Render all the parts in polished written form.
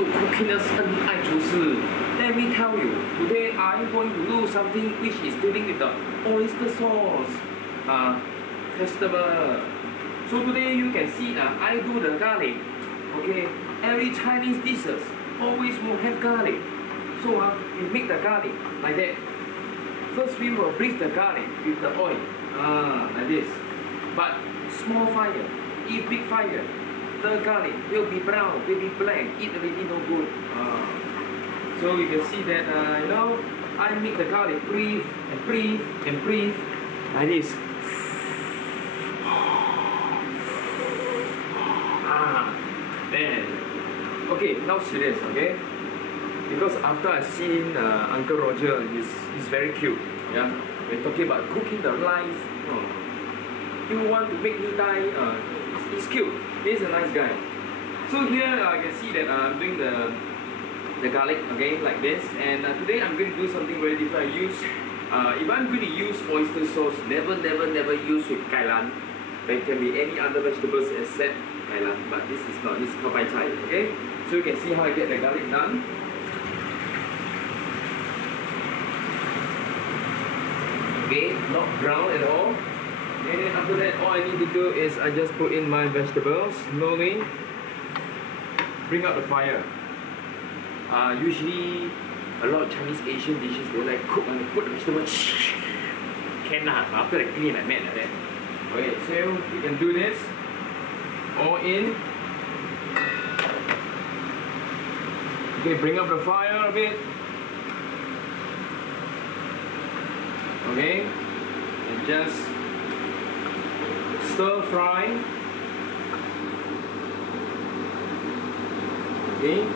to cookiness 恩爱厨师 Let me tell you, today I'm going to do something which is dealing with the oyster sauce festival. So today you can see I do the garlic. Okay, every Chinese dishes always will have garlic. So we make the garlic like that. First we will brief the garlic with the oil, like this. But small fire. If big fire, the garlic will be brown, will be black. Eat already no good. So you can see that I make the garlic breathe and breathe and breathe like this. Then okay, now serious, okay? Because after I seen Uncle Roger, he's very cute. Yeah, when talking about cooking the life, you want to make me die. He's cute. He's a nice guy. So here I can see that I'm doing the garlic, okay, like this. And today I'm going to do something very different. I use if I'm going to use oyster sauce, never use with kailan. There can be any other vegetables except kailan, but this is not. This is kabai chai, okay? So you can see how I get the garlic done. Okay, not brown at all. And then after that, all I need to do is I just put in my vegetables slowly. Bring up the fire. Usually, a lot of Chinese Asian dishes they like cook and they put the vegetables. Can but after they clean, I made like that. Okay, so we can do this. All in. Okay, bring up the fire a bit. Okay, and just stir fry. Okay,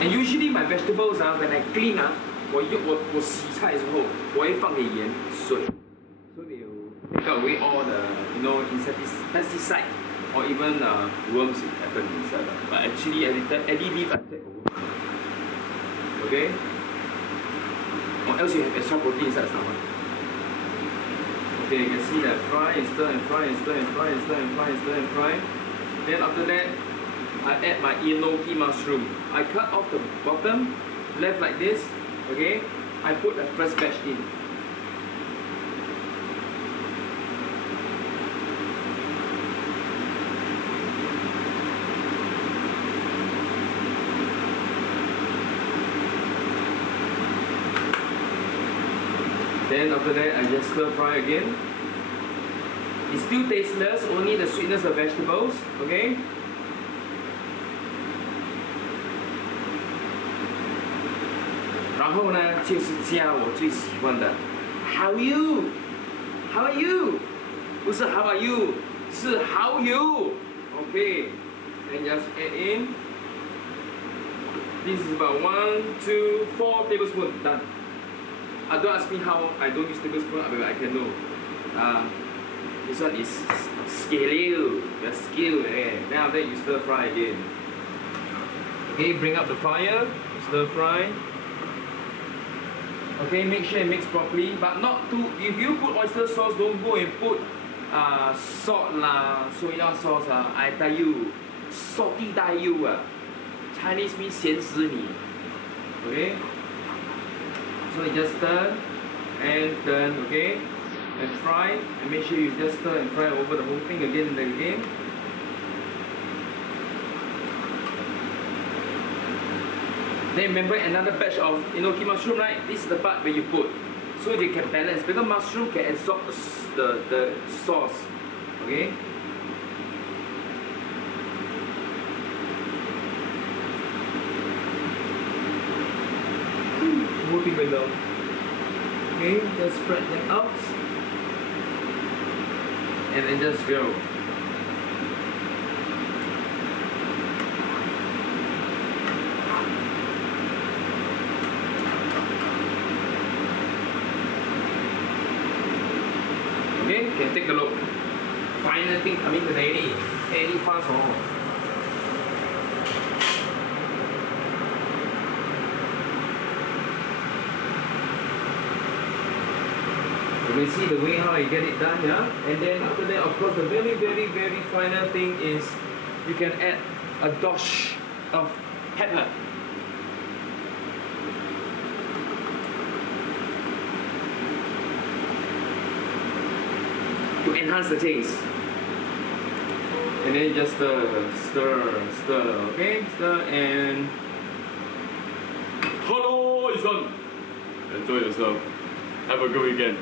and usually my vegetables when I clean 我洗菜的时候我会放点盐水 so they will take away all the pesticide or even worms if happen inside. But actually any leaf I take over. Okay, or else you have extra protein inside stomach. Okay, you can see that fry and stir and fry and stir and fry and stir and fry and stir and fry. Then after that, I add my enoki mushroom. I cut off the bottom, left like this. Okay, I put the first batch in. Then after that, I just stir fry again. It's still tasteless, only the sweetness of vegetables, okay? And 然后呢，就是加我最喜欢的 How are you? How are you? 不是 How are you? 是 How you? Okay, and just add in. This is about 1, 2, 4 tablespoons. Done. Don't ask me how I don't use tablespoon, but I can know. This one is skill. The skill. Then after that you stir fry again. Okay, bring up the fire. Stir fry. Okay, make sure it mix properly, but not too. If you put oyster sauce, don't go and put salt soya sauce I tell you, salty 带 you Chinese means 咸死你 Okay, so you just turn and turn, okay, and fry, and make sure you just stir and fry over the whole thing again and again. Then remember another batch of enoki mushroom, right? This is the part where you put, so they can balance, because mushroom can absorb the sauce, okay? Moving it down. Okay, just spread them out, and then just go. Okay, you can take a look. Final thing coming today, any fast on. You can see the way how I get it done, yeah? And then after that, of course, the very final thing is you can add a dash of pepper. To enhance the taste. And then just stir, okay? Stir and hello, it's done. Enjoy yourself. Have a good weekend.